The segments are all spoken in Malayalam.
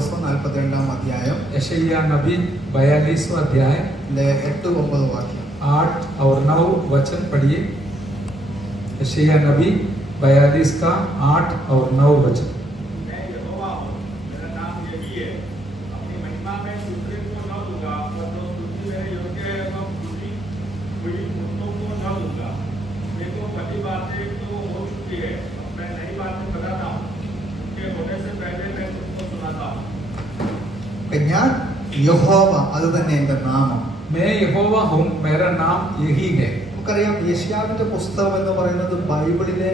പുസ്തകം 42-ാം അധ്യായം यशायाह नबी 42वां अध्याय 8-9 വാക്യം. 8 और 9 वचन पढ़िए। यशायाह नबी 42 का 8 और 9 वचन। मैं यहोवा हूँ, मेरा नाम यही है। अपनी महिमा में दूसरे को न दूंगा, और जो स्तुति मेरे योग्य है वह स्तुति हुई उनको को न दूंगा। देखो बड़ी बातें तो हो चुकी है, अब मैं नई बातें बताता हूँ। उनके होने से पहले मैं तुमको सुनाता हूँ। ഞാൻ യഹോവ, അത് തന്നെ എന്റെ നാമം. मैं यहोवा हूँ, मेरा नाम यही है। നമുക്കറിയാം യെശയ്യാവിന്റെ പുസ്തകം എന്ന് പറയുന്നത് ബൈബിളിലെ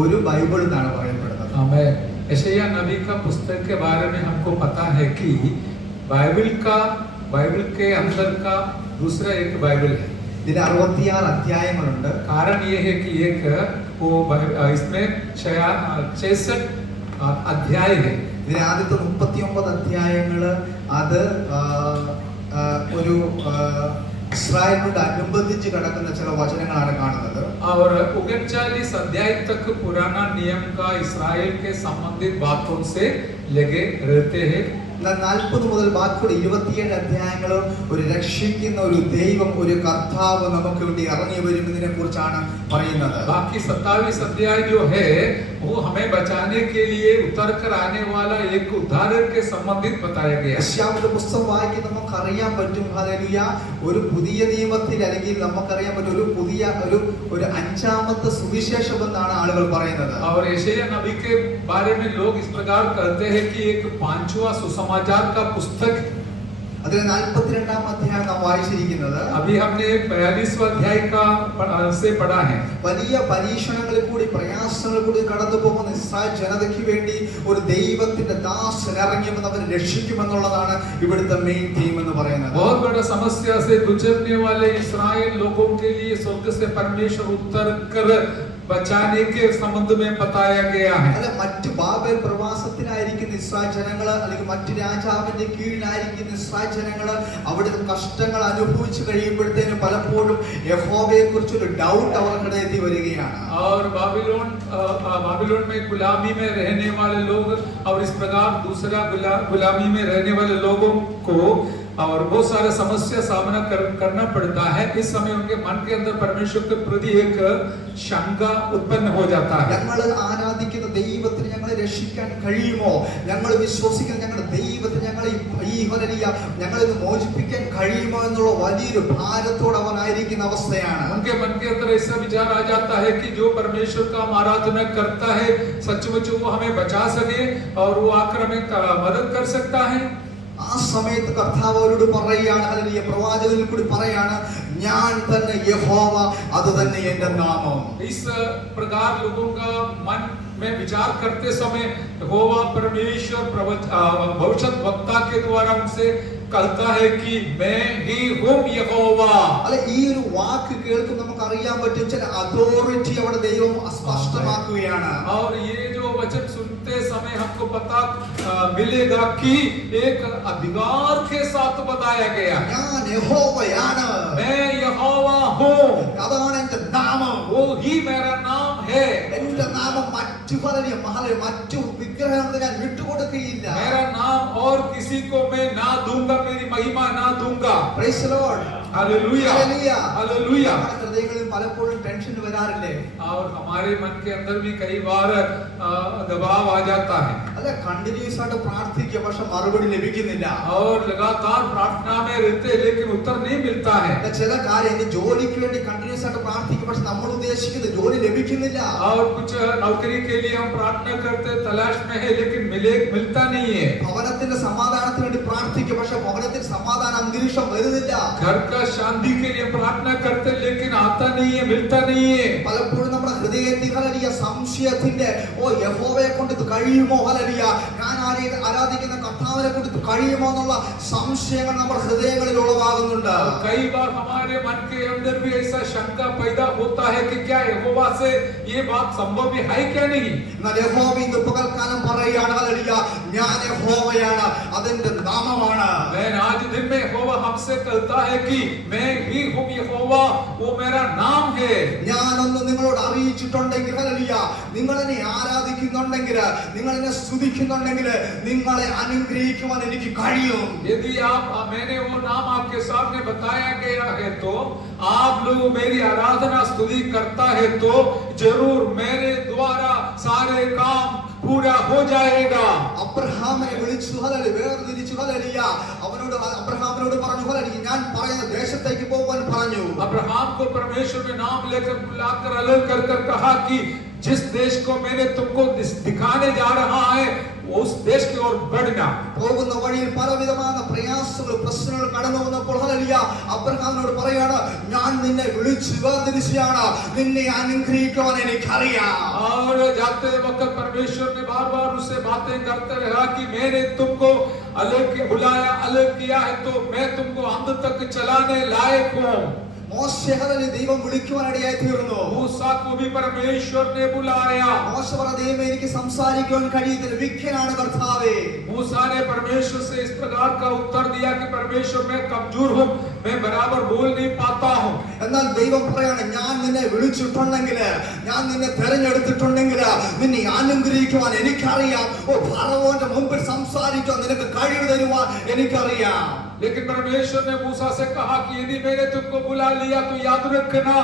ഒരു ബൈബിൾ എന്നാണ് പറയപ്പെടുന്നത്. हमें यशायाह नबी का पुस्तक के बारे में हमको पता है कि बाइबल के अंदर का दूसरा एक बाइबल है। ഇതിന് 66 അധ്യായങ്ങളുണ്ട്. कारण ये है कि एक वो इसमें 66 अध्याय है। ഇതിന് ആദ്യത്തെ 39 അധ്യായങ്ങൾ അത് ഒരു ഇസ്രായേലിനോട് അനുബന്ധിച്ച് കിടക്കുന്ന ചില വചനങ്ങളാണ് കാണുന്നത്. और 39 अध्याय तक पुराना नियम का इस्राएल के संबंधित बातों से लगे रहते हैं। 40 മുതൽ ബാക്കിയുള്ള 27 അധ്യായങ്ങൾ ഒരു രക്ഷിക്കുന്ന ഒരു ദൈവം, ഒരു കർത്താവ് നമുക്ക് വേണ്ടി ഇറങ്ങി വരുന്നതിനെ കുറിച്ചാണ് പറയുന്നത്. बाकी 27 अध्याय जो है वो हमें बचाने के लिए उतर कर आने वाला एक उद्धारक के संबंधित बताया गया। യെശയ്യാവിന്റെ പുസ്തകം വായിക്കുമ്പോൾ നമുക്കറിയാൻ പറ്റും, ഹല്ലേലൂയ, ഒരു പുതിയ നിയമത്തിൽ അല്ലെങ്കിൽ നമുക്കറിയാൻ പറ്റും ഒരു അഞ്ചാമത്തെ സുവിശേഷം എന്നാണ് ആളുകൾ പറയുന്നത്. और यशायाह नबी के बारे में लोग इस प्रकार कहते हैं कि एक पांचवा सुसमाचार का पुस्तक। അതിൽ 42-ാം അധ്യായം നാം വായിച്ചിരിക്കുന്നത്. अभी हमने 42वां अध्याय का से पढ़ा है। വലിയ പരീക്ഷണങ്ങളിൽ കൂടി പ്രയാസങ്ങളിൽ കൂടി കടന്നു പോകുന്ന ഇസ്രായേൽ ജനതയ്ക്ക് വേണ്ടി ഒരു ദൈവത്തിന്റെ ദാസൻ ഇറങ്ങി വന്ന് അവരെ രക്ഷിക്കുമെന്നുള്ളതാണ് ഇവിടുത്തെ മെയിൻ തീം എന്ന് പറയുന്നത്. बहुत बड़ा समस्या से गुजरने वाले इस्राएल लोगों के लिए स्वर्ग से परमेश्वर उतर कर बचाने के संबंध में बताया गया है। അല്ല, മറ്റു ബാബേൽ പ്രവാസത്തിലായിരിക്കുന്ന ഇസ്രായേൽ ജനങ്ങൾ അല്ലെങ്കിൽ മറ്റു രാജാവിന്റെ കീഴിലായിരിക്കുന്ന ഇസ്രായേൽ ജനങ്ങൾ അവിടുത്തെ കഷ്ടങ്ങൾ അനുഭവിച്ചു കഴിയുമ്പോഴത്തേനും പലപ്പോഴും യഹോവയെ കുറിച്ചൊരു ഡൗട്ട് അവരുടെ എത്തി വരികയാണ്. और बाबिलोन में गुलामी में रहने वाले लोग और इस प्रकार दूसरा गुलामी में रहने वाले लोगों को और बहुत सारे समस्या सामना करना पड़ता है। इस समय उनके मन के अंदर परमेश्वर के प्रति एक शंका उत्पन्न हो जाता है। ഞങ്ങൾ ആരാധിക്കുന്ന ദൈവത്തിന് ഞങ്ങളെ രക്ഷിക്കാൻ കഴിയുമോ, ഞങ്ങൾ വിശ്വസിക്കുന്ന ഞങ്ങളുടെ ദൈവത്തിന് ഞങ്ങളെ മോചിപ്പിക്കാൻ കഴിയുമോ എന്നുള്ള വലിയൊരു ഭാരത്തോടെ അവനായിരിക്കുന്ന അവസ്ഥയാണ്. उनके मन के अंदर ऐसा विचार आ जाता है कि जो परमेश्वर का हम आराधना करता है सचमुच वो हमें बचा सके और वो आकर हमें मदद कर सकता है। ആ സമയത്ത് കർത്താവ് അവരോട് പറയുകയാണ്, അല്ലെങ്കിൽ പ്രവാചകനിൽ കൂടി പറയാണ്, ഞാൻ തന്നെ യഹോവ, അത് തന്നെ എന്റെ നാമം. इस प्रकार लोगों का मन में विचार करते समय यहोवा परमेश्वर भविष्य वक्ता के द्वारा उनसे कहता है कि मैं ही हूँ यहोवा। അല്ല, ഈ ഒരു വാക്ക് കേൾക്കും നമുക്ക് അറിയാൻ പറ്റും, ചില അതോറിറ്റി അവിടെ ദൈവം സ്പഷ്ടമാക്കുകയാണ്. और ये जो वचन सुनते समय हमको पता मिलेगा कि एक अधिकार के साथ बताया गया, ഞാൻ യഹോവയാണ്, मैं यहोवा हूँ, അതാണ് എന്റെ നാമം. वो ही मेरा नाम है। എന്റെ നാമം മറ്റു വിഗ്രഹങ്ങൾക്ക് ഞാൻ വിട്ടുകൊടുക്കുകയില്ല. मेरा नाम और किसी को मैं ना दूंगा, मेरी महिमा ना दूंगा। Praise the Lord. Hallelujah, hallelujah. Hallelujah. നമ്മുടെ ഹൃദയങ്ങളിൽ പലപ്പോഴും ടെൻഷൻ വരാറില്ലേ? और हमारे मन के अंदर भी कई बार दबाव आ जाता है। അല്ല, കണ്ടിന്യൂസ് ആയിട്ട് പ്രാർത്ഥിക്കുക, പക്ഷെ മറുപടി ലഭിക്കുന്നില്ല. और लगातार प्रार्थना में रहते लेकिन उत्तर नहीं मिलता है। ചില കാര്യം ജോലിക്ക് വേണ്ടി കണ്ടിന്യൂസ് ആയിട്ട് പ്രാർത്ഥിക്കും, പക്ഷെ നമ്മൾ ഉദ്ദേശിക്കുന്ന ജോലി ലഭിക്കുന്നില്ല. और कुछ नौकरी के लिए हम प्रार्थना करते तलाश में है लेकिन मिलता नहीं है। ഭവനത്തിന്റെ സമാധാനത്തിന് വേണ്ടി പ്രാർത്ഥിക്കും, പക്ഷെ ഭവനത്തിൽ സമാധാന അന്തരീക്ഷം വരുന്നില്ല. घर का शांति के लिए प्रार्थना करते लेकिन आता नहीं है, मिलता नहीं है। പലപ്പോഴും നമ്മുടെ ഹൃദയത്തിൽ സംശയത്തിന്റെ യഹോവയെ കൊണ്ട് ഇത് കഴിയുമോ, ഞാൻ ആരാധിക്കുന്ന കർത്താവിനെ കൊണ്ട് ഇത് കഴിയുമോ എന്നുള്ള സംശയങ്ങൾ നമ്മുടെ ഹൃദയങ്ങളിൽ ഉളവാകുന്നുണ്ട്. कई बार हमारे मन के अंदर भी ऐसा शंका पैदा होता है कि क्या यहोवा से ये बात संभव है क्या नहीं। എന്നാൽ യഹോവ ഇന്ന് പകൽക്കാലം പറയുകയാണ്, ഞാൻ യഹോവയാണ്, അതെന്റെ നാമമാണ്. आज दिन में यहोवा हमसे आपसे कहता है कि मैं ही हूँ यहोवा, वो मेरा नाम है। ഞാനൊന്ന് നിങ്ങളോട് അറിയിച്ചിട്ടുണ്ടെങ്കിൽ, ഹല്ലേലൂയ, നിങ്ങൾ എന്നെ ആരാധിക്കുന്നുണ്ടെങ്കിൽ, നിങ്ങൾ എന്നെ സ്തുതിക്കുന്നുണ്ടെങ്കിൽ, നിങ്ങളെ അനുഗ്രഹിക്കുവാൻ എനിക്ക് കഴിയും. यदि मैंने वो नाम आपके सामने बताया गया है तो आप लोग मेरी आराधना स्तुति करता है तो जरूर मेरे द्वारा सारे काम पूरा हो जाएगा. അബ്രഹാമിനെ വിളിച്ചു, ഹല്ലേലൂയ, വേർതിരിച്ചു, ഹല്ലേലൂയ. അവനോട് അബ്രഹാമിനോട് പറഞ്ഞു, ഹല്ലേലൂയ, ഞാൻ പറയുന്ന ദേശത്തേക്ക് പോകാൻ പറഞ്ഞു. अब्राहम को परमेश्वर ने नाम लेकर बुलाकर अलग कर कर कहा कि जिस देश को मैंने तुमको दिखाने जा रहा है उस देश की ओर बढ़ना. പോകുന്ന വഴിയിൽ പലവിധമായ പ്രയാസങ്ങൾ, പ്രശ്നങ്ങൾ കടന്നു വന്നപ്പോൾ, ഹല്ലേലൂയ, അബ്രഹാമിനോട് പറയാണ്, ഞാൻ നിന്നെ വിളിച്ചു വേർതിരിച്ചാണ്, നിന്നെ അനുഗ്രഹിക്കുവാൻ എനിക്കറിയാം. और जाते वक्त परमेश्वर ने बार-बार उससे बातें करते रहा कि मैंने तुमको अलग बुलाया, अलग किया है तो मैं तुमको अंत तक चलाने लायक हूँ. മോശയെ, ഹല്ലേലൂയ, ദൈവം വിളിക്കുവാനിടയായി തീർന്നു. मूसा को भी परमेश्वर ने बुलाया. മോശ പറഞ്ഞു, ദൈവമേ, എനിക്ക് സംസാരിക്കുവാൻ കഴിയത്തില്ല, വിഖ്യാനാണ് കർത്താവേ. मूसा ने परमेश्वर से इस प्रकार का उत्तर दिया कि परमेश्वर मैं कमजोर हूँ, मैं बराबर बोल नहीं पाता हूँ. എന്നാൽ ദൈവം പറയാണ്, ഞാൻ നിന്നെ വിളിച്ചിട്ടുണ്ടെങ്കിൽ, ഞാൻ നിന്നെ തെരഞ്ഞെടുത്തിട്ടുണ്ടെങ്കിൽ, നിന്നെ അനുഗ്രഹിക്കുവാൻ എനിക്കറിയാം. ഓ, ഫറവോന്റെ മുമ്പിൽ സംസാരിക്കാൻ നിനക്ക് കഴിവ് തരുവാൻ എനിക്കറിയാം. लेकिन परमेश्वर ने मूसा से कहा कि यदि मैंने तुमको बुला लिया तो याद रखना,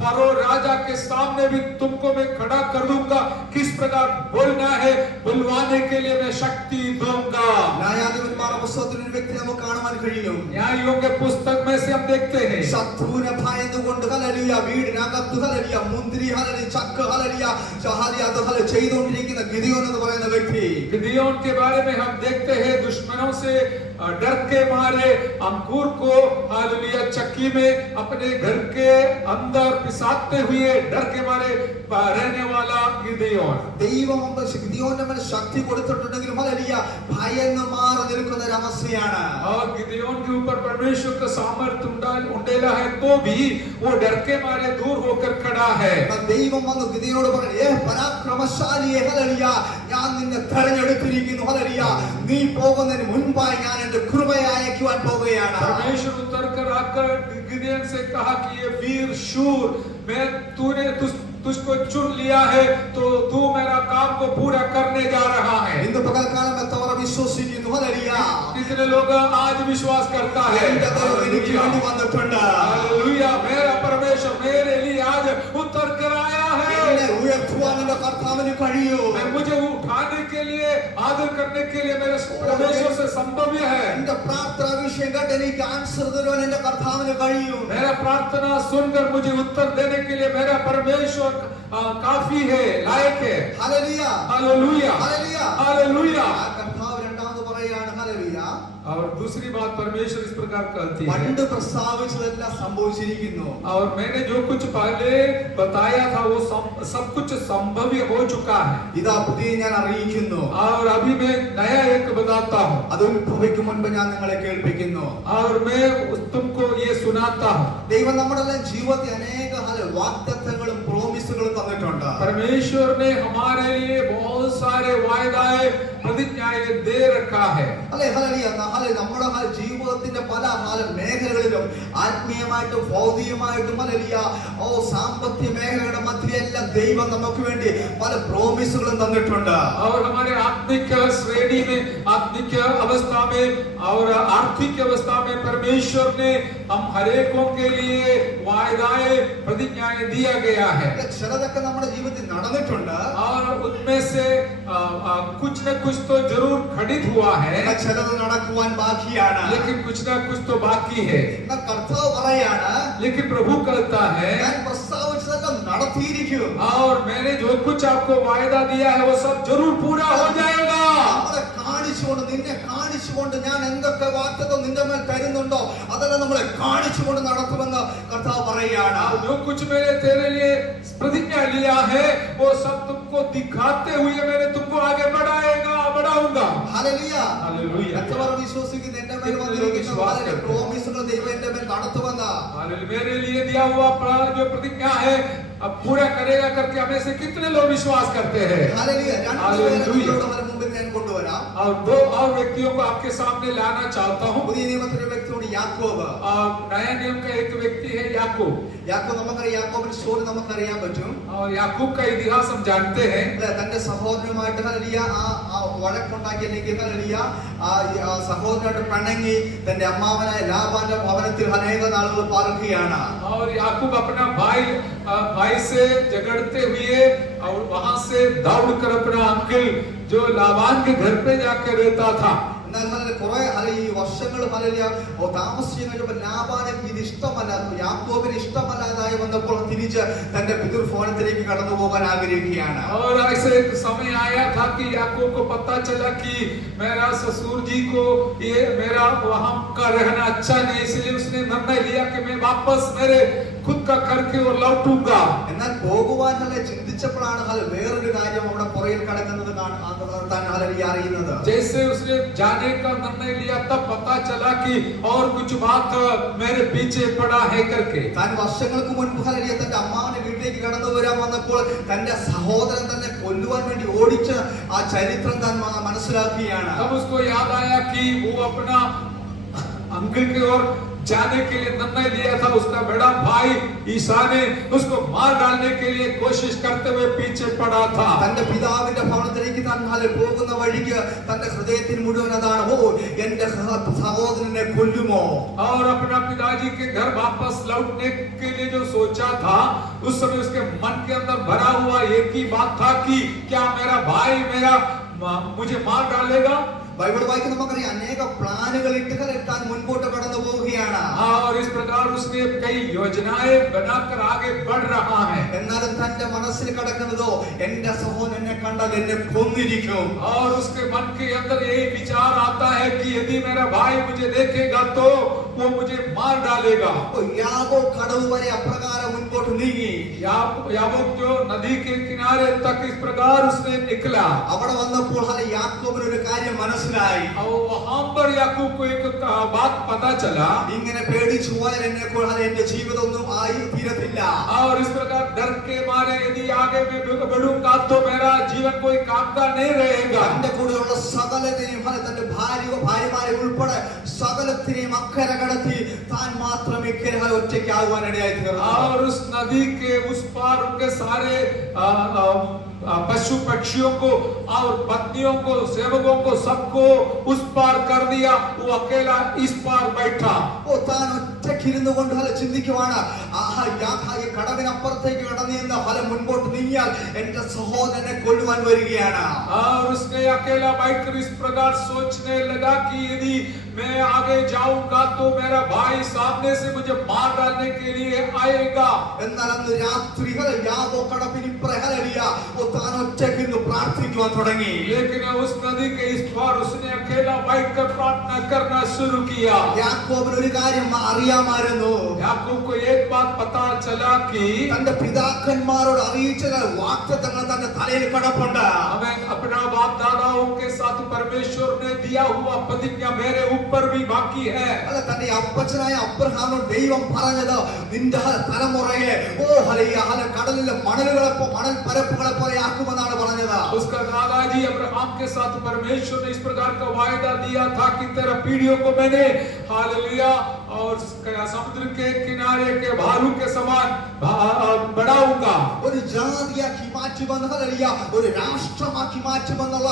फरो राजा के सामने भी तुमको मैं खड़ा कर दूंगा. किस प्रकार बोलना है, बुलवाने के लिए मैं शक्ति दूंगा. ന്യായാധിപന്മാരുടെ പുസ്തകത്തിൽ ഒരു വ്യക്തി നമുക്ക് കാണുവാൻ കഴിയും. न्यायों के पुस्तक में से हम देखते हैं ശത്രുവിനെ ഭയന്നുകൊണ്ട്, ഹല്ലേലൂയ, വീടിനകത്ത്, ഹല്ലേലൂയ, മുന്തിരി, ഹല്ലേലൂയ, ചക്ക, ഹല്ലേലൂയ, അത് ചെയ്തുകൊണ്ടിരിക്കുന്ന ഗിദെയോൻ എന്ന് പറയുന്ന വ്യക്തി. गिदोन के बारे में हम देखते हैं दुश्मनों से डर के मारे अंकुर को, हालेलुया, चक्की में अपने घर के अंदर पिसाते हुए डर के मारे रहने वाला गिदोन. ദൈവം ഗിദെയോന്റെ മേൽ ശക്തി കൊടുത്തിട്ടുണ്ടെങ്കിലും, ഹല്ലേലൂയ, ഭയന്ന് മാറി നിൽക്കുന്ന ഒരു അവസ്ഥയാണ്. और गिदोन के ऊपर परमेश्वर का सामर्थ्य उंडेला है तो भी वो डर के मारे दूर होकर खड़ा है. ദൈവം വന്ന് ഗിദെയോനോട് പറഞ്ഞു, പരാക്രമശാലിയെ, ഹല്ലേലൂയ, ഞാൻ നിന്നെ തെരഞ്ഞെടുത്തിരിക്കുന്നു, ഹല്ലേലൂയ, നീ പോകുന്നതിന് മുൻപായി ഞാൻ എന്റെ കൃപയെ അയക്കുവാൻ പോകുകയാണ്. परमेश्वर उतर कर आकर गिदोन से कहा कि ये वीर शूर, मैं तूने तुझको चुन लिया है तो तू मेरा काम को पूरा करने जा रहा है. ഇന്ന് പകൽക്കാലം എത്ര വിശ്വസിക്കുന്നു, ഹല്ലേലൂയ, कितने लोग आज विश्वास करता है, എന്റെ ദൈവം എനിക്ക് വേണ്ടി വന്നിട്ടുണ്ട്. हालेलुया, मेरा परमेश्वर मेरे लिए आज उतर कर आया है. എന്നെ ഉയർത്തുവാൻ എന്റെ കർത്താവിന് കഴിയൂ. मुझे उठाने के लिए, आदर करने के लिए मेरे परमेश्वर से संभव है. എന്റെ പ്രാർത്ഥന വിഷയം കേട്ട് എനിക്ക് ആൻസർ തരുവാൻ എന്റെ കർത്താവിന് കഴിയും. मेरा प्रार्थना सुनकर मुझे उत्तर देने के लिए मेरा परमेश्वर काफी है, लायक है. Hallelujah, hallelujah, hallelujah. हालेलुया. ആ കർത്താവ് രണ്ടാമത് പറയുകയാണ്, ഹല്ലേലൂയ, और दूसरी बात परमेश्वर इस प्रकार कहती है, പണ്ട് പ്രസ്താവിച്ചതെല്ലാം സംഭവിച്ചിരിക്കുന്നു. और मैंने जो कुछ पहले बताया था वो सब कुछ संभव हो चुका है. ഇതാ പുതിയ ഞാൻ അറിയിക്കുന്നു. और अभी मैं नया एक बताता हूँ അത് ഉത്ഭവിക്കും മുൻപ് ഞാൻ നിങ്ങളെ കേൾപ്പിക്കുന്നു. और मैं तुमको ये सुनाता हूँ. ദൈവം നമ്മുടെ ജീവിതത്തിൽ അനേക വാഗ്ദത്തങ്ങളും പ്രോമിസുകളും തന്നിട്ടുണ്ട്. परमेश्वर ने हमारे लिए बहुत सारे वायदाएं, प्रतिज्ञाएं दे रखा है. അല്ലെ, ഹല്ലേലൂയ, നമ്മുടെ ജീവിതത്തിന്റെ പല മേഖലകളിലും ആത്മീയമായിട്ടും ഭൗതികമായിട്ടും, ഹല്ലേലൂയ, സാമ്പത്തിക മേഖലയുടെ മധ്യയെല്ലാം ദൈവം നമുക്ക് വേണ്ടി പല പ്രോമിസുകളും തന്നിട്ടുണ്ട്. और हमारे आत्मिक श्रेणी में, आत्मिक अवस्था में और आर्थिक अवस्था में परमेश्वर ने हम हरेकों के लिए वायदाएं, प्रतिज्ञाएं दिया गया है. ചിലതൊക്കെ നമ്മുടെ ജീവിതത്തിൽ നടന്നിട്ടുണ്ട്. और उनमें से कुछ न कुछ तो जरूर घटित हुआ है, ചിലത് നടക്കുവാൻ ബാക്കിയാണ്. लेकिन कुछ न कुछ तो बाकी है. എന്നാൽ കർത്താവ് പറയാണ്, लेकिन प्रभु कहता है, ഞാൻ പ്രസ്താവിച്ചതെല്ലാം നടത്തിയിരിക്കും. और मैंने जो कुछ आपको वायदा दिया है वो सब जरूर पूरा हो जाएगा. നമ്മളെ കാണിച്ചുകൊണ്ട്, നിന്നെ കാണിച്ചുകൊണ്ട് ഞാൻ എന്തൊക്കെ വാഗ്ദത്തം നിന്റെ മേൽ തരുന്നുണ്ടോ അതെല്ലാം നമ്മളെ കാണിച്ചുകൊണ്ട് നടത്തുമെന്ന് കർത്താവ് പറയുകയാണ്. जो कुछ मैंने तेरे लिए प्रतिज्ञा लिया है वो सब तुमको दिखाते हुए मैंने तुमको आगे बढ़ाऊंगा. Hallelujah, hallelujah. എത്ര വിശ്വസിക്കുന്നു എന്റെ മേൽ വന്നിരിക്കുന്ന പ്രോമിസുകൾ ദൈവം എന്റെ മേൽ നടത്തുമെന്ന്? हालेलुया. मेरे लिए दिया हुआ जो प्रतिज्ञा है अब पूरा करेगा करके हमें से कितने लोग विश्वास करते हैं? ഹല്ലേലൂയ. രണ്ടുപേരെ നിങ്ങളോട് അവരുടെ മുമ്പിൽ ഞാൻ കൊണ്ടുവന്നു. കൊണ്ടുവരാം. और दो और व्यक्तियों को आपके सामने लाना चाहता हूँ. പുതിയ നിയമത്തിലെ വ്യക്തിയോട് യാക്കോബ്. नया नियम का एक व्यक्ति है याकूब. യാക്കോബ് നമുക്കറിയാം, യാക്കോബിന്റെ സ്റ്റോറി നമുക്കറിയാൻ പറ്റും. और याकूब का इतिहास हम जानते हैं. തന്റെ സഹോദരനുമായിട്ട് ഹല്ലേലൂയ ആ വഴക്കുണ്ടാക്കി, അല്ലെങ്കിൽ ഹല്ലേലൂയ ആ സഹോദരനായിട്ട് പിണങ്ങി തന്റെ അമ്മാവനായ ലാബാന്റെ ഭവനത്തിൽ അനേക നാളുകൾ പാർക്കുകയാണ്. और याकूब अपना भाई से झगड़ते हुए और वहां से दौड़कर अपना अंकल जो लाबान के घर पे जाकर रहता था. എന്നാൽ കുറെ ഈ വർഷങ്ങൾ താമസിച്ചു കഴിഞ്ഞപ്പോൾ ലാബാന് ഇത് ഇഷ്ടമല്ല, യാക്കോബിന് ഇഷ്ടമല്ലാതായി വന്നപ്പോൾ തിരിച്ച് തന്റെ പിതൃഭവനത്തിലേക്ക് കടന്നു പോകാൻ ആഗ്രഹിക്കുകയാണ്. और ऐसे एक समय आया था कि याकूब को पता चला कि मेरा ससुर जी को ये मेरा वहां का रहना अच्छा नहीं, इसलिए उसने निर्णय लिया कि मैं वापस मेरे खुद का घर की ओर लौटूंगा. എന്നാൽ പോകുവാൻ ചിന്തിച്ചപ്പോഴാണ് വേറൊരു കാര്യം അവിടെ പുറയിൽ കിടക്കുന്നത് അറിയുന്നത്. जैसे उसने जाने का निर्णय लिया तब पता चला कि और कुछ बात मेरे पीछे पड़ा है करके. താൻ വർഷങ്ങൾക്ക് മുൻപ് തന്റെ അമ്മാവന്റെ വീട്ടിലേക്ക് കടന്നു വരാൻ വന്നപ്പോൾ തന്റെ സഹോദരൻ തന്നെ കൊല്ലുവാൻ വേണ്ടി ഓടിച്ച ആ ചരിത്രം താൻ മനസ്സിലാക്കുകയാണ്. तब उसको याद आया कि वो अपना अंकल की ओर जाने के लिए निर्णय लिया था. उसका बड़ा भाई ईसा ने उसको मार डालने के लिए कोशिश करते हुए पीछे पड़ा था. തന്റെ പിതാവിന്റെ ഭവനത്തിലേക്ക് താൻ പോകുന്ന വഴിക്ക് തന്റെ ഹൃദയത്തിൽ മുഴുവൻ അതാണ്, ഓ എന്റെ സഹോദരനെ കൊല്ലുമോ. और अपना पिताजी के घर वापस लौटने के लिए जो सोचा था, उस समय उसके मन के अंदर भरा हुआ एक ही बात था कि क्या मेरा भाई मुझे मार डालेगा. ബൈബിൾ വായിക്കുന്ന നമുക്കറിയാം, അനേക പ്ലാനുകൾ ഇട്ട് താൻ മുൻപോട്ട് കടന്നു പോവുകയാണ്. और इस प्रकार उसने कई योजनाएं बनाकर आगे बढ़ रहा है. എന്നാലും തന്റെ മനസ്സിൽ കിടക്കുന്നതോ എന്റെ സഹോദരനെ കണ്ടാൽ എന്നെ കൊന്നിരിക്കും. और उसके मन के अंदर यही विचार आता है कि यदि मेरा भाई मुझे देखेगा तो वो मुझे मार डालेगा. യാബോ കടവ് വരെ അപ്രകാരം മുൻപോട്ട് നീങ്ങി. याबोक जो नदी के किनारे तक इस प्रकार उसने निकला. അവിടെ വന്നപ്പോൾ യാക്കോബിന് ഒരു കാര്യം മനസ്സിലായി. और वहां पर याकूब को एक बात पता चला. ഇങ്ങനെ പേടിച്ചു പോയാൽ എന്റെ ജീവിതം ഒന്നും ആയി തീരത്തില്ല. और इस प्रकार डर के मारे यदि आगे मैं बढ़ूंगा तो मेरा जीवन कोई काम का नहीं रहेगा. തന്റെ കൂടെയുള്ള സകലതിനെയും തന്റെ ഭാര്യമാരെ ഉൾപ്പെടെ സകലത്തിനെയും അക്കരെ കടത്തി താൻ മാത്രം ഇക്കരെ ഒറ്റയ്ക്കാകുവാൻ ഇടയായി തീർന്നു. और उस नदी के उस पार उनके सारे पशु पक्षियों को और पत्नियों को सेवकों को सबको उस पार कर दिया. वो अकेला इस पार बैठा. ഓ താൻ ഒറ്റയ്ക്കിരുന്നു കൊണ്ട് ചിന്തിക്കുവാണ്, ഈ കടവിനപ്പുറത്തേക്ക് കടന്നു മുൻപോട്ട് നീങ്ങിയാൽ എന്റെ സഹോദരനെ കൊല്ലുവാൻ വരികയാണ്. और उसने अकेला बैठकर इस प्रकार सोचने लगा कि यदि मैं आगे जाऊंगा तो मेरा भाई सामने से मुझे मार डालने के लिए आएगा. എന്നാൽ അന്ന് രാത്രി യാബോ കടവിനിപ്പുറം താൻ ഒറ്റയ്ക്കിരുന്ന് പ്രാർത്ഥിക്കുവാൻ തുടങ്ങി. लेकिन उस नदी के इस पार उसने अकेला बैठकर प्रार्थना करना शुरू किया. യാക്കോബിന് ഒരു കാര്യം അറിയാമായിരുന്നു. याकूब को एक बात पता चला कि തന്റെ പിതാക്കന്മാരോട് അറിയിച്ച വാഗ്ദത്തങ്ങൾ തന്റെ തലയിൽ കിടപ്പുണ്ട്. हमें अपना बाप दादाओं के साथ परमेश्वर ने दिया हुआ प्रतिज्ञा मेरे ऊपर भी बाकी है. അല്ല, തന്റെ അപ്പച്ചനായ അബ്രഹാമിനോട് ദൈവം പറഞ്ഞത്, നിന്റെ തലമുറയെ കടലിലെ മണൽ പരപ്പുകളെ പോലെ ആക്കുമെന്നാണ് പറഞ്ഞത്. उसका दादाजी अब्राहम के साथ परमेश्वर ने इस प्रकार का वायदा दिया था कि तेरा पीढ़ियों को मैंने हालेलुया और समुद्र के किनारे के भालू के समान बढ़ाऊंगा. ഒരു ജാതിയാക്കി മാറ്റുമെന്ന് ഒരു രാഷ്ട്രമാക്കി മാറ്റുമെന്നുള്ള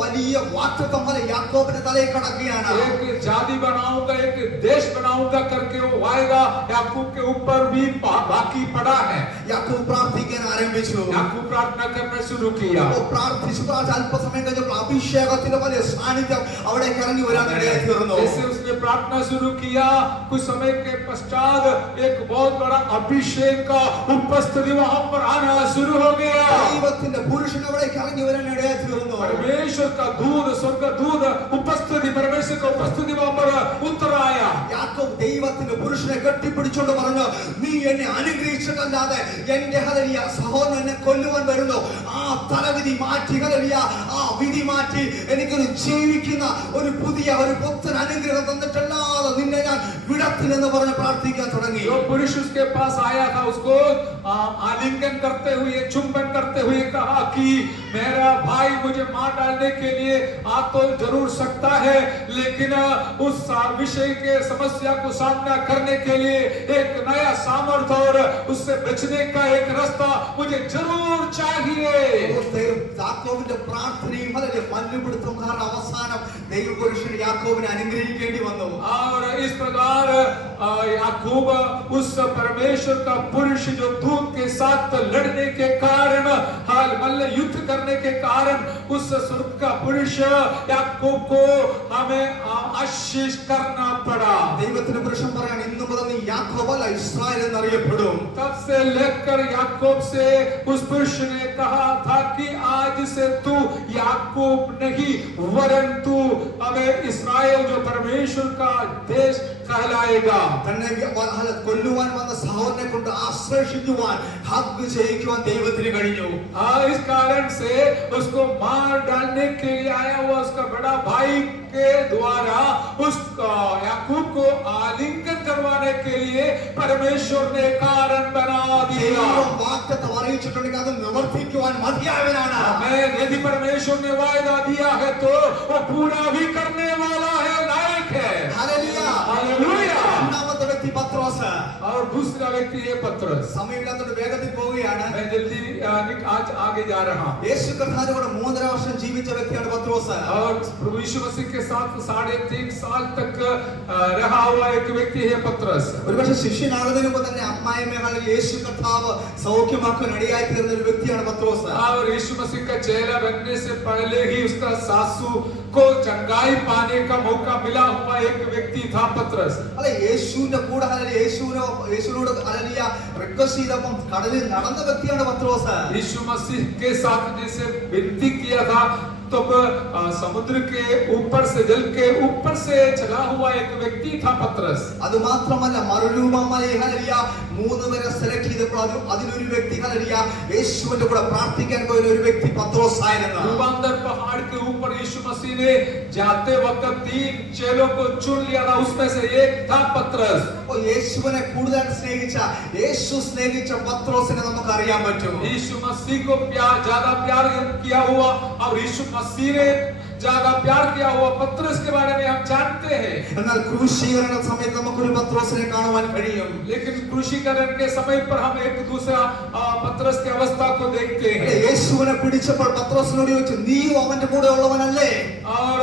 വലിയ വാഗ്ദത്തം യാക്കോബിന്റെ തലയിൽ കിടക്കുകയാണ്. एक जाति बनाऊंगा, एक देश बनाऊंगा करके वो वायदा याकूब के ऊपर भी बाकी पड़ा है. യാക്കോബ് പ്രാർത്ഥിക്കാൻ ആരംഭിച്ചു. याकूब प्रार्थना करना शुरू किया. പ്രാർത്ഥിച്ചു അല്പസമയം കഴിഞ്ഞപ്പോൾ അഭിഷേകത്തിന്റെ വലിയ സാന്നിധ്യം അവിടെ ഇറങ്ങി വരാൻ ഇടയായി തീർന്നു. जैसे उसने प्रार्थना शुरू किया, कुछ समय के पश्चात एक बहुत बड़ा अभिषेक का उपस्थिति वहां पर आना शुरू हो गया. ദൈവത്തിന്റെ പുരുഷൻ അവിടെ ഇറങ്ങി വരാൻ ഇടയായി തീർന്നു. परमेश्वर का दूध, स्वर्ग दूध उपस्थिति परमेश्वर परमेश्वर को उपस्थिति वहां पर उतर आया। യാക്കോബ് ദൈവത്തിന്റെ പുരുഷനെ കെട്ടിപ്പിടിച്ചുകൊണ്ട് പറഞ്ഞു, നീ എന്നെ അനുഗ്രഹിച്ചിട്ടല്ലാതെ എന്റെ ഹല്ലേലൂയ സഹോദരൻ എന്നെ കൊല്ലുവാൻ വരുന്നു. ആ തലവിധി മാറ്റി, ഹല്ലേലൂയ ആ വിധി മാറ്റി എനിക്കൊരു ജീവിക്കുന്ന ഒരു പുതിയ ഒരു പുത്തൻ അനുഗ്രഹം തന്നിട്ടല്ലാതെ നിന്നെ ഞാൻ വിടത്തില്ലെന്ന് പറഞ്ഞ് പ്രാർത്ഥിക്കാൻ തുടങ്ങി. जो पुरुष उसके पास आया था उसको आलिंगन करते हुए, चुंबन करते हुए कहा कि मेरा भाई मुझे मार डालने के लिए आ तो जरूर सकता है, लेकिन उस विषय के समस्या को सामना करने के लिए एक नया सामर्थ्य और उससे बचने का एक रास्ता मुझे जरूर चाहिए। യാക്കോബിന്റെ പ്രാർത്ഥനയും ഹല്ലേലൂയ മഞ്ഞുപിടുത്തം കാരണം അവസാനം ദൈവപുരുഷൻ യാക്കോബിനെ അനുഗ്രഹിക്കേണ്ടി വന്നു. और इस प्रकार याकूब उस परमेश्वर का पुरुष जो दूत के साथ लड़ने के कारण, हाल मल्ल युद्ध करने के कारण उस स्वर्ग का पुरुष याकूब को हमें आशीष करना पड़ा। ദൈവത്തിന്റെ പുരുഷൻ പറയാണ്, ഇന്നു മുതൽ നീ യാക്കോബ് അല്ല ഇസ്രായേൽ എന്നറിയപ്പെടും. तब से लेकर याकूब से उस पुरुष ने कहा था कि आज से तू याकूब नहीं वरन तू हमें इस्राएल जो परमेश्वर का देश कहलाएगा। തന്നെ കൊല്ലുവാൻ വന്ന സഹോദരനെ കൊണ്ട് ആശ്ലേഷിക്കുവാൻ ഹഗ് ചെയ്യിക്കുവാൻ ദൈവത്തിന് കഴിഞ്ഞു. इस कारण से उसको मार डालने के लिए आया हुआ उसका बड़ा भाई के द्वारा उस याकूब को आलिंगन करवाने के लिए परमेश्वर ने कारण बना दिया। വാഗ്ദത്തം അറിയിച്ചിട്ടുണ്ടെങ്കിൽ അത് നിവർത്തിക്കുവാൻ മതിയായവനാണ്. यदि परमेश्वर ने वायदा दिया है तो वो पूरा भी करने वाला है, लायक है। ഹല്ലേലൂയ. हालेलुया। രണ്ടാമത്തെ വ്യക്തി പത്രോസ്. और दूसरा व्यक्ति है पतरस। സമയമില്ലാത്തതുകൊണ്ട് വേഗത്തിൽ പോവുകയാണ്. मैं जल्दी आज आगे जा रहा हूं। യേശു കർത്താവിനോട് 3.5 വർഷം ജീവിച്ച വ്യക്തിയാണ് പത്രോസ്. और प्रभु यीशु मसीह के साथ 3.5 साल तक रहा हुआ एक व्यक्ति है पतरस। ഒരുപക്ഷെ ശിഷ്യനാകുന്നതിന് മുമ്പ് തന്നെ അമ്മായിമ്മ യേശു കർത്താവ് സൗഖ്യമാക്കാൻ ഇടയായി തീർന്ന ഒരു വ്യക്തിയാണ് പത്രോസ്. और यीशु मसीह का चेला बनने से पहले ही उसका सासू को चंगाई पाने का मौका मिला हुआ एक व्यक्ति था पतरस। അല്ലെ യേശുവിന്റെ കൂടെ യേശുവിനോട് ഹല്ലേലൂയ റിക്വസ്റ്റ് ചെയ്തപ്പോൾ കടലിൽ നടന്ന വ്യക്തിയാണ് പത്രോസ്. यीशु मसीह के साथ जैसे विनती किया था तब समुद्र के ऊपर से, जल के ऊपर से चला हुआ एक व्यक्ति था पतरस। അത് മാത്രമല്ല മറുരൂപമായി ഹല്ലേലൂയ 3 പേരെ സെലക്ട് ചെയ്തപ്പോൾ അതിലൊരു വ്യക്തി ഹല്ലേലൂയ യേശുവിന്റെ കൂടെ പ്രാർത്ഥിക്കാൻ പോയ ഒരു വ്യക്തി പത്രോസ് ആയിരുന്നു. रूपांतर पहाड़ के ऊपर यीशु मसीह ने जाते वक्त 3 चेलों को चुन लिया था, उसमें से एक था पतरस। യേശുവിനെ കൂടുതൽ സ്നേഹിച്ച യേശു സ്നേഹിച്ച പത്രോസിനെ നമുക്ക് അറിയാൻ പറ്റും. यीशु मसीह को ज्यादा प्यार किया हुआ और यीशु मसीह ने ज्यादा प्यार किया हुआ पतरस के बारे में हम जानते हैं। എന്നാൽ ക്രൂശീകരണ സമയത്ത് നമുക്കൊരു പത്രോസിനെ കാണുവാൻ കഴിയും. लेकिन क्रूसीकरण के समय पर हम एक दूसरा पतरस की अवस्था को देखते हैं। യേശുവിനെ പിടിച്ചപ്പോൾ പത്രോസിനോട് ചോദിച്ചു, നീയും അവന്റെ കൂടെ ഉള്ളവനല്ലേ? और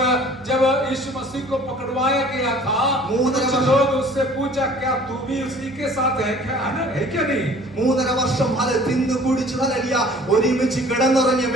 जब यीशु मसीह को पकड़वाया गया था कुछ लोग उससे पूछा, क्या तू भी उसी के साथ है क्या, है क्या नहीं? 3.5 വർഷം തിന്നു കുടിച്ചു ഹല്ലേലൂയ ഒരുമിച്ച് കിടന്നുറങ്ങിയ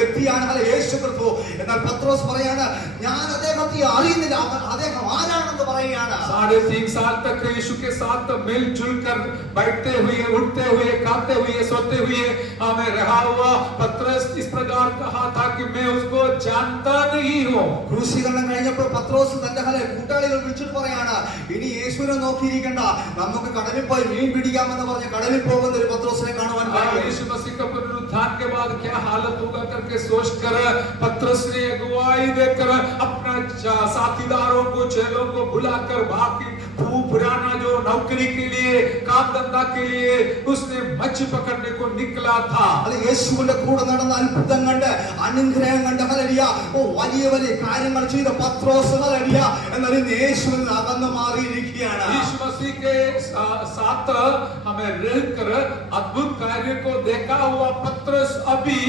വ്യക്തിയാണ് യേശു ക്രിസ്തു. എന്നാൽ പത്രോസ് പറയാണ്, ഞാൻ അദ്ദേഹത്തെ അറിയുന്നില്ല, അദ്ദേഹം ആരാണെന്ന് പറയുകയാണ്. 3.5 साल तक यीशु के साथ मिलजुल कर बैठते हुए, उठते हुए, खाते हुए, सोते हुए हमें रहा हुआ पतरस इस प्रकार कहा था कि मैं उसको जानता नहीं हूं। ക്രൂശീകരണം കഴിഞ്ഞപ്പോൾ പത്രോസ് തന്റെ കൂട്ടാളികൾ വിളിച്ചിട്ട് പറയാണ്, ഇനി യേശുവിനെ നോക്കിയിരിക്കണ്ട, നമുക്ക് കടലിൽ പോയി മീൻ പിടിക്കാമെന്ന് പറഞ്ഞ് കടലിൽ പോകുന്ന ഒരു പത്രോസിനെ കാണുവാൻ കഴിയും. यीशु मसीह का पुनरुत्थान के बाद क्या हालत होगा करके सोचकर पतरस ने अगुवाई देकर अपना साथीदारों को, चेलों को बुलाकर बाकी पुराना जो नौकरी के लिए, काम धंधा के लिए उसने मच्छी पकड़ने को निकला था। യേശുവിന്റെ കൂടെ നടന്ന അത്ഭുതം കണ്ട്, അനുഗ്രഹം കണ്ട് ഹല്ലേലൂയ വലിയ വലിയ കാര്യങ്ങൾ ചെയ്ത പത്രോസ് ഹല്ലേലൂയ എന്നാൽ യേശുവിൽ നിന്ന് അകന്നു മാറിയിരിക്കുകയാണ്. यीशु मसीह के साथ हमें रहकर अद्भुत कार्य को देखा हुआ पतरस अभी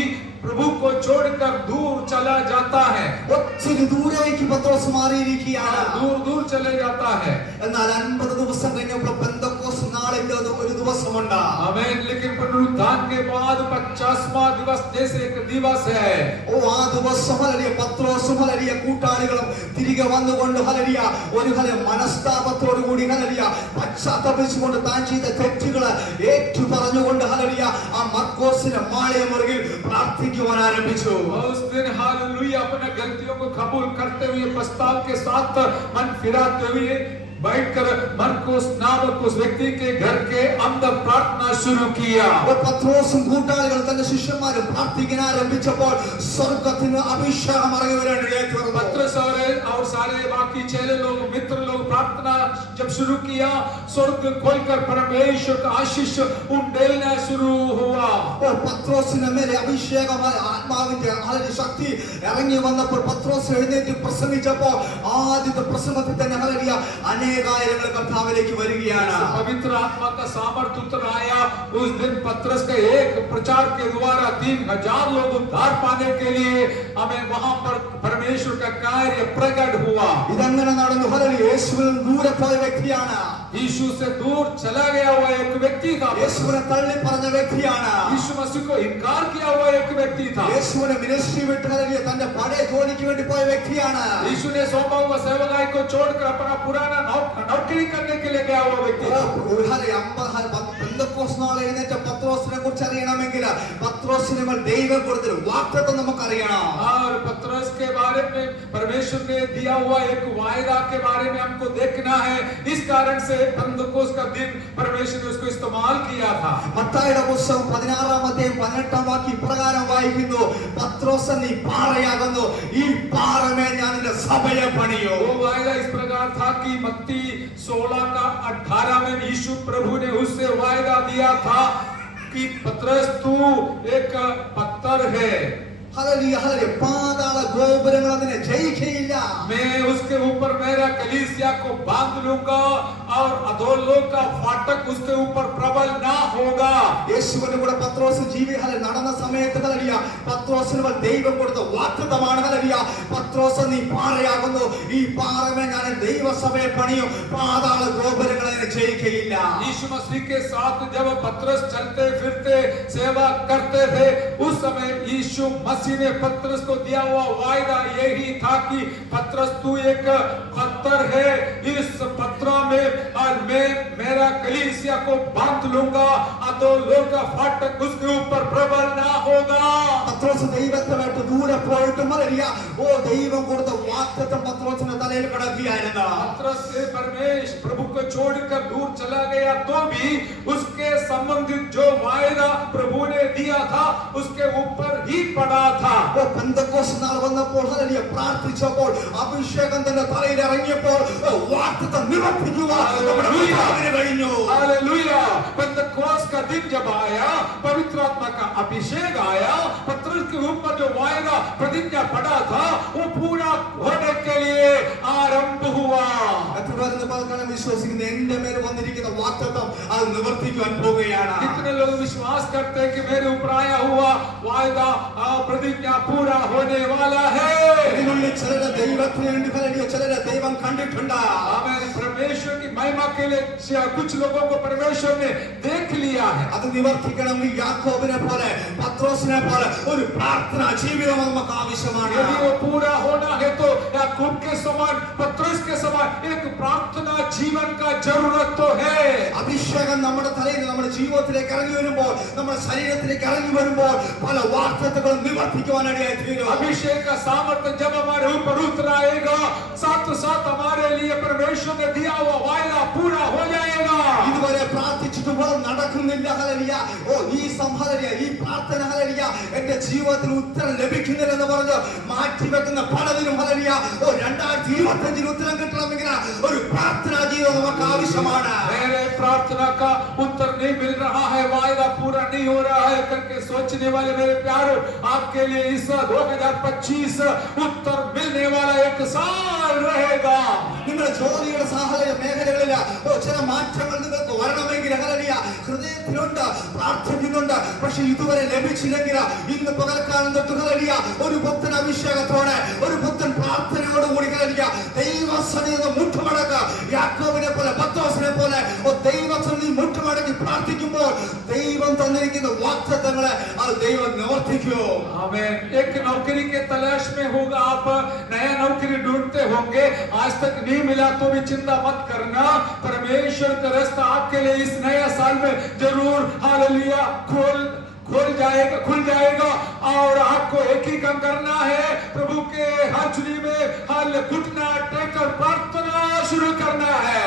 प्रभु को छोड़कर दूर चला जाता है। ഒത്തിരി ദൂരേക്ക് പത്രോസ് മാറിയിരിക്കുകയാണ്. दूर दूर चले जाता है। എന്നാൽ 50 ദിവസം കഴിഞ്ഞപ്പോൾ പെന്തക്കോസ്ത് പെരുന്നാളിന്റെ ഒരു ദിവസമുണ്ട്. आमीन. लेकिन पुनरुत्थान के बाद 50वां दिवस जैसे एक दिवस है. ഓ ആ ദിവസം ഹല്ലേലൂയ പത്രോസും ഹല്ലേലൂയ കൂട്ടാളികളും തിരികെ വന്നുകൊണ്ട് ഹല്ലേലൂയ ഒരു മനസ്താപത്തോടു കൂടി ഹല്ലേലൂയ പശ്ചാത്തപിച്ചുകൊണ്ട് താൻ ചെയ്ത തെറ്റുകളെ ഏറ്റു പറഞ്ഞുകൊണ്ട് ഹല്ലേലൂയ ആ മർക്കോസിന്റെ മാളികമുറിയിൽ പ്രാർത്ഥിക്കുവാൻ ആരംഭിച്ചു. उस दिन हालेलुया अपने गलतियों को कबूल करते हुए पछताव के साथ मन फिराते हुए बैठकर मरकुस नामक उस व्यक्ति के घर के अंदर प्रार्थना शुरू किया. പത്രോസും കൂട്ടാളികളും തന്റെ ശിഷ്യന്മാരും പ്രാർത്ഥിക്കാൻ ആരംഭിച്ചപ്പോൾ സ്വർഗ്ഗത്തിന് അഭിഷേകം ഇറങ്ങി വരാൻ ഇടയായി. पत्रस और सारे बाकी चेले लोग मित्र लोग प्रार्थना जब शुरू किया स्वर्ग खोलकर परमेश्वर का आशीष उंडेलना शुरू हुआ. പത്രോസിന്റെ മേലെ അഭിഷേകം ആത്മാവിന്റെ ശക്തി ഇറങ്ങി വന്നപ്പോൾ പത്രോസ് എഴുന്നേറ്റ് പ്രസംഗിച്ചപ്പോൾ ആദ്യത്തെ പ്രസംഗത്തിൽ തന്നെ ഹല്ലേലൂയ അനേകായിരങ്ങൾ കർത്താവിലേക്ക് വരികയാണ്. पवित्र आत्मा का सामर्थ्य उतर आया. उस दिन पत्रस के एक प्रचार के द्वारा 3000 लोग उद्धार पाने के लिए हमें वहां पर परमेश्वर का कार्य प्रकट हुआ. ഇതങ്ങനെ നടന്നു. ഹല്ലേലൂയ യേശുവിൽ ദൂരെ പോയ വ്യക്തിയാണ്. यीशु से दूर चला गया हुआ एक व्यक्ति था. യേശുവിനെ തള്ളി പറഞ്ഞ വ്യക്തിയാണ്. यीशु मसीह को इनकार किया हुआ एक व्यक्ति था. യേശുവിനെ മിനിസ്ട്രി വിട്ട് ഹല്ലേലൂയ തന്റെ പഴയ ജോലിക്ക് വേണ്ടി പോയ വ്യക്തിയാണ്. यीशु ने सौंपा हुआ सेवकाई को छोड़कर अपना पुराना नौकरी करने के लिए गया हुआ व्यक्ति था. പെന്തക്കോസ്ത് നാൾ എഴുന്നേറ്റ പത്രോസിനെ കുറിച്ച് അറിയണമെങ്കിൽ പത്രോസിന് ദൈവം കൊടുത്തൊരു വാഗ്ദത്തം നമുക്കറിയണം. और पतरस के बारे में परमेश्वर ने दिया हुआ एक वायदा के बारे में हमको देखना है. इस कारण से पेंतकोस्त का दिन परमेश्वर ने उसको इस्तेमाल किया था. മത്തായിയുടെ പുസ്തകം 16-18 ഇപ്രകാരം വായിക്കുന്നു, പത്രോസ് നീ പാറയാകുന്നു, ഈ പാറമേൽ ഞാൻ നിന്റെ സഭയെ പണിയും. वो वायदा इस प्रकार था कि मत्ती 16 का 18 में यीशु प्रभु ने उससे वायदा दिया था कि पतरस तू एक पत्थर है. ഹല്ലേലൂയ ഹല്ലേലൂയ പാതാള ഗോപുരങ്ങൾ അതിനെ ജയിക്കുകയില്ല. मैं उसके ऊपर मेरा कलीसिया को बांध लूंगा और अधोलोक का फाटक उसके ऊपर प्रबल ना होगा. യേശുവിന്റെ കൂടെ പത്രോസ് നടന്ന സമയത്ത് ഹല്ലേലൂയ പത്രോസിന് ദൈവം കൊടുത്ത വാഗ്ദത്തമാണ്. ഹല്ലേലൂയ പത്രോസ് നീ പാറയാകുന്നു, ഈ പാറമേൽ ഞാൻ ദൈവസഭയെ പണിയും, പാതാള ഗോപുരങ്ങൾ അതിനെ ജയിക്കുകയില്ല. यीशु मसीह के साथ जब पतरस चलते फिरते सेवा करते थे उस समय यीशु मसीह ने पतरस को दिया हुआ वायदा यही था कि पतरस तू एक पत्थर है, इस पत्थर में और मैं मेरा कलीसिया को बांध लूंगा, अधोलोक का फाटक उसके ऊपर प्रबल ना होगा. പത്രോസ് ദൈവത്തെ വിട്ട് ദൂരെ പോയിട്ടും ഹല്ലേലൂയ ഓ ദൈവം കൊടുത്ത വാഗ്ദത്തം പത്രോസിന്റെ തലയിൽ കിടക്കുകയായിരുന്നു. पतरस से परमेश्वर प्रभु को छोड़कर दूर चला गया तो भी उसके संबंधित जो वायदा प्रभु ने दिया था उसके ऊपर ही पड़ा था. ഓ പെന്തക്കോസ്ത് നാൾ വന്നപ്പോൾ ഹല്ലേലൂയ പ്രാർത്ഥിച്ചപ്പോൾ അഭിഷേകം തന്റെ തലയിൽ ഇറങ്ങിയപ്പോൾ വാഗ്ദത്തം നിവർത്തിക്കുവാൻ നമ്മുടെ കർത്താവിന് കഴിഞ്ഞു. हालेलुया. पेंतकोस्त का दिन जब आया, पवित्र आत्मा का अभिषेक आया, पतरस के ऊपर जो वायदा प्रतिज्ञा पड़ा था वो पूरा होने के लिए आरंभ हुआ. വിശ്വസിക്കുന്ന എന്റെ മേൽ വന്നിരിക്കുന്ന വാഗ്ദത്തം അത് നിവർത്തിക്കുവാൻ പോവുകയാണ്. कितने लोग विश्वास करते हैं कि मेरे ऊपर आया हुआ वायदा प्रतिज्ञा पूरा होने वाला है. ഇതിനുള്ളിൽ ചിലരെ ദൈവത്തിന് വേണ്ടി ഹല്ലേലൂയ ചിലരെ ദൈവം കണ്ടിട്ടുണ്ട്. आमीन. परमेश्वर की महिमा के लिए कुछ लोगों को परमेश्वर ने देख लिया है. അത് നിവർത്തിക്കണമെങ്കിൽ യാക്കോബിനെ പോലെ പത്രോസിനെ പോലെ ഒരു പ്രാർത്ഥനാ ജീവിതം നമുക്ക് ആവശ്യമാണ്. यदि वो पूरा होना है तो याकूब के समान पतरस के समान एक प्रार्थना जीवन का जरूरत तो है. അഭിഷേകം നമ്മുടെ തലയിൽ നമ്മുടെ ജീവിതത്തിലേക്ക് ഇറങ്ങി വരുമ്പോൾ നമ്മുടെ ശരീരത്തിലേക്ക് ഇറങ്ങി വരുമ്പോൾ പല വാഗ്ദത്തങ്ങളും നിവർത്തിക്കുവാൻ ഇടയായി തീരും. अभिषेक का सामर्थ्य जब हमारे ऊपर उतर आएगा साथ साथ हमारे लिए परमेश्वर ने दिया हुआ वायदा पूरा हो जाएगा. ഇതുവരെ പ്രാർത്ഥിച്ചിട്ട് പോലും നടക്കുന്നില്ല ഹല്ലേലൂയ ഓ ഈ ഹല്ലേലൂയ ഈ പ്രാർത്ഥന ഹല്ലേലൂയ എന്റെ ജീവിതത്തിൽ ഉത്തരം ലഭിക്കുന്നില്ലെന്ന് പറഞ്ഞ് മാറ്റിവെക്കുന്ന പലതിനും ഹല്ലേലൂയ ഓ 2025 ഉത്തരം കിട്ടണമെങ്കിൽ ഒരു പ്രാർത്ഥനാ ജീവിതം നമുക്ക് ആവശ്യമാണ്. मेरे प्रार्थना का उत्तर नहीं मिल रहा है, वायदा पूरा नहीं हो रहा है करके सोचने वाले मेरे प्यारों, आपके लिए इस 2025 उत्तर मिलने वाला एक साल रहेगा. നിങ്ങളുടെ ജോലിയുടെ സാഹചര്യ മേഖലകളിൽ ചില മാറ്റങ്ങൾ നിങ്ങൾക്ക് വരണമെങ്കിൽ ഹല്ലേലൂയ ഹൃദയത്തിലുണ്ട് പ്രാർത്ഥിക്കുന്നുണ്ട്, പക്ഷെ ഇതുവരെ ലഭിച്ചില്ലെങ്കിൽ ഇന്ന് പകൽക്കാലം തൊട്ട് ഹല്ലേലൂയ ഒരു പുത്തൻ അഭിഷേകത്തോടെ ഒരു പുത്തൻ പ്രാർത്ഥനയോടുകൂടി ഹല്ലേലൂയ ദൈവസന്നിധിയിൽ മുട്ടുമടക്കുക. യാക്കോബിനെ പോലെ പത്രോസിനെ പോലെ ദൈവസന്നിധിയിൽ മുട്ടുമടക്കുക. ദൈവം തന്നിരിക്കുന്ന വാഗ്ദത്തങ്ങളെ അത് ദൈവം നിവർത്തിക്കും. आमेन. एक नौकरी के तलाश में होगा, आप नया नौकरी ढूंढते होंगे, आज तक नहीं मिला तो भी चिंता मत करना, परमेश्वर का रास्ता आपके लिए इस नया साल में जरूर हालेलुया खुल जाएगा और आपको एक ही काम करना है, प्रभु के हाजुरी में हाल घुटना टेककर प्रार्थना शुरू करना है.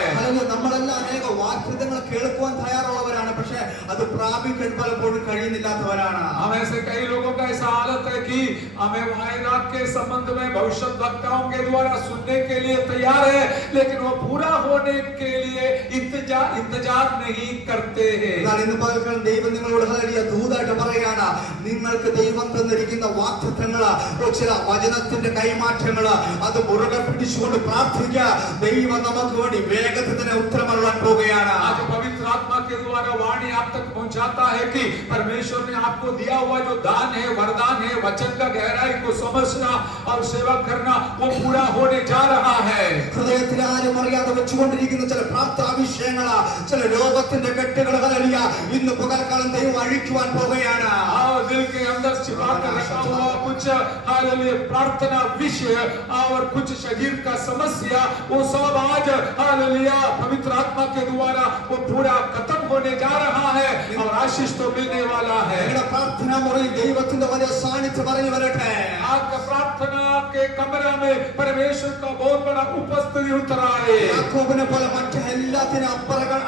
നമ്മളെല്ലാം അനേക വാഗ്ദത്തങ്ങൾ കേൾക്കുവാൻ തയ്യാറുള്ളവരാണ്, പക്ഷേ അത് പ്രാപിക്കാൻ പലപ്പോഴും കഴിയുന്നില്ലാത്തവരാണ്. हमें से कई लोगों का ऐसा हालत है कि हमें वायदा के संबंध में भविष्यद्वक्ताओं के द्वारा सुनने के लिए तैयार है, लेकिन वो पूरा होने के लिए इंतजार नहीं करते हैं. എന്നാൽ ഇന്ന് പകൽക്കാലം ദൈവം നിങ്ങളോട് ഹല്ലേലൂയ ദൂതായിട്ട് പറയുകയാണ്, നിങ്ങൾക്ക് ദൈവം തന്നിരിക്കുന്ന വാഗ്ദത്തങ്ങള്, ചില വചനത്തിന്റെ കൈമാറ്റങ്ങള് അത് മുറുകെ പിടിച്ചുകൊണ്ട് പ്രാർത്ഥിക്കുക. ദൈവം നമുക്ക് വേണ്ടി വേഗത്തിൽ തന്നെ ഉത്തരമരുളാൻ പോവുകയാണ്. आज पवित्र आत्मा के द्वारा वाणी आप तक पहुंचाता है कि परमेश्वर ने आपको दिया हुआ जो दान है, वरदान है, वचन का गहराई को समझना और सेवा करना, वो पूरा होने जा रहा है. ഹൃദയത്തിൽ ആരും അറിയാതെ വെച്ചുകൊണ്ടിരിക്കുന്ന ചില പ്രാർത്ഥനാവിഷയങ്ങള്, ചില രോഗത്തിന്റെ കെട്ടുകൾ ഹല്ലേലൂയ ഇന്ന് പകൽക്കാലം ദൈവം അഴിക്കുവാൻ പോവുകയാണ്. और दिल के अंदर छिपा कर रखा हुआ कुछ हालेलुया प्रार्थना विषय और कुछ शरीर का समस्या, वो सब आज हालेलुया पवित्र आत्मा के द्वारा वो पूरा खत्म होने जा रहा है और आशीष तो मिलने वाला है. നിങ്ങളുടെ പ്രാർത്ഥനാ മുറിയിൽ ദൈവത്തിന്റെ വലിയ സാന്നിധ്യം പറഞ്ഞു വരട്ടെ. आपका प्रार्थना के कमरा में परमेश्वर का बहुत बड़ा उपस्थिति उतर आए. യാക്കോബിനെ പോലെ മറ്റു എല്ലാത്തിനും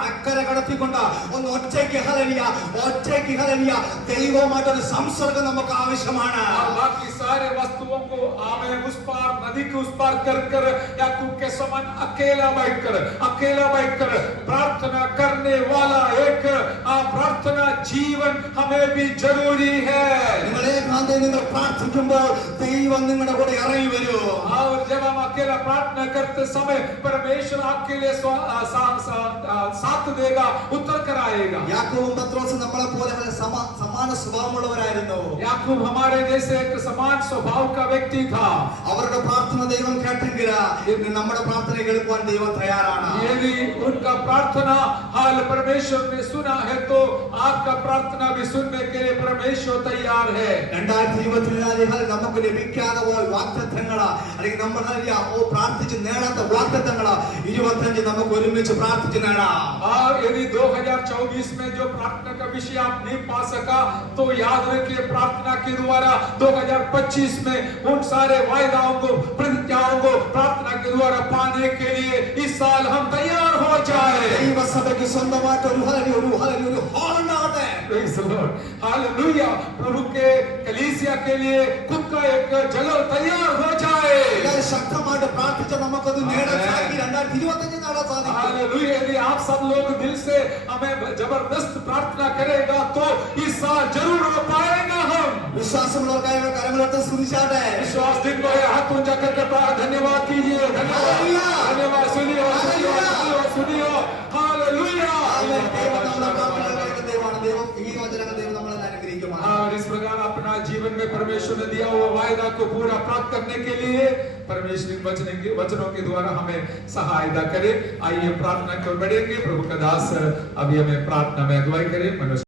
അക്കരെ കടത്തിക്കൊണ്ട് ഒന്ന് ഒറ്റയ്ക്ക് ഹല്ലേലൂയ ദൈവവുമായിട്ടൊരു സംസർഗം നമുക്ക് ആവശ്യമാണ്. और बाकी सारे वस्तुओं को आमे उस पार नदी के उस पार कर याकूब के समान अकेला बैठकर प्रार्थना करने वाला एक प्रार्थना जीवन हमें भी जरूरी है. നിങ്ങൾ പ്രാർത്ഥിക്കുമ്പോൾ ദൈവം നിങ്ങളുടെ കൂടെ ഇറങ്ങി വരും. और जब हम अकेला प्रार्थना करते समय परमेश्वर आपके लिए साथ देगा, उतर कर आएगा. യാക്കോബും പത്രോസും നമ്മളെ പോലെ സമാന സ്വഭാവമുള്ളവരായിരുന്നു. याकूब हमारे जैसे एक समान स्वभाव का व्यक्ति था. അവരുടെ പ്രാർത്ഥന ദൈവം കേട്ടെങ്കിൽ ഇന്ന് നമ്മുടെ പ്രാർത്ഥന കേൾക്കുവാൻ ദൈവം തയ്യാറാണ്. यदि उनका प्रार्थना हाल परमेश्वर ने सुना है तो आपका प्रार्थना भी सुनने के लिए परमेश्वर तैयार है. 2024 നമുക്ക് ലഭിക്കാതെ പോയ വാഗ്ദത്തങ്ങള്, അല്ലെങ്കിൽ നമ്മൾ പ്രാർത്ഥിച്ച് നേടാത്ത വാഗ്ദത്തങ്ങള് 25 നമുക്ക് ഒരുമിച്ച് പ്രാർത്ഥിച്ച് നേടാം. और यदि 2024 में जो प्रार्थना का विषय आप नहीं पा सका तो याद रखिए प्रार्थना के द्वारा 2025 में उन सारे वायदाओं को, प्रतिज्ञाओं को प्रार्थना के द्वारा पाने के लिए इस साल हम तैयार हो जाए. ദൈവസഭയ്ക്ക് സ്വന്തമായിട്ട് ഒരു ഹോൾ ഉണ്ടാവട്ടെ. Praise the Lord. Hallelujah. प्रभु के कलीसिया के लिए खुद का एक जगह तैयार हो जाए. എല്ലാവരും ശക്തമായിട്ട് പ്രാർത്ഥിച്ച നമുക്കത് നേടാൻ സാധിക്കും. 2025 നേടാൻ സാധിക്കും. हालेलुया. यदि आप सब लोग दिल से हमें जबरदस्त प्रार्थना करेगा तो इस साल जरूर हो पाएगा. हम വിശ്വാസമുള്ളവർക്കായ കരങ്ങളോട്ട് സ്തുതിച്ചാട്ടെ. विश्वास दिन को हाथ ऊंचा करके धन्यवाद कीजिए. धन्यवाद. सुनियो. हालेलुया. ദൈവം നമ്മുടെ പ്രാർത്ഥനകൾ കേൾക്കുന്ന ദൈവമാണ്. ദൈവം ഈ വചനങ്ങൾ ദൈവം നമ്മളെ അനുഗ്രഹിക്കുമാണ്. और इस प्रकार अपना जीवन में परमेश्वर ने दिया हुआ वायदा को पूरा प्राप्त करने के लिए परमेश्वर वचनों के द्वारा हमें सहायता करे. आइए प्रार्थना कर बढ़ेंगे. प्रभु का दास अभी हमें प्रार्थना में अगुवाई करे.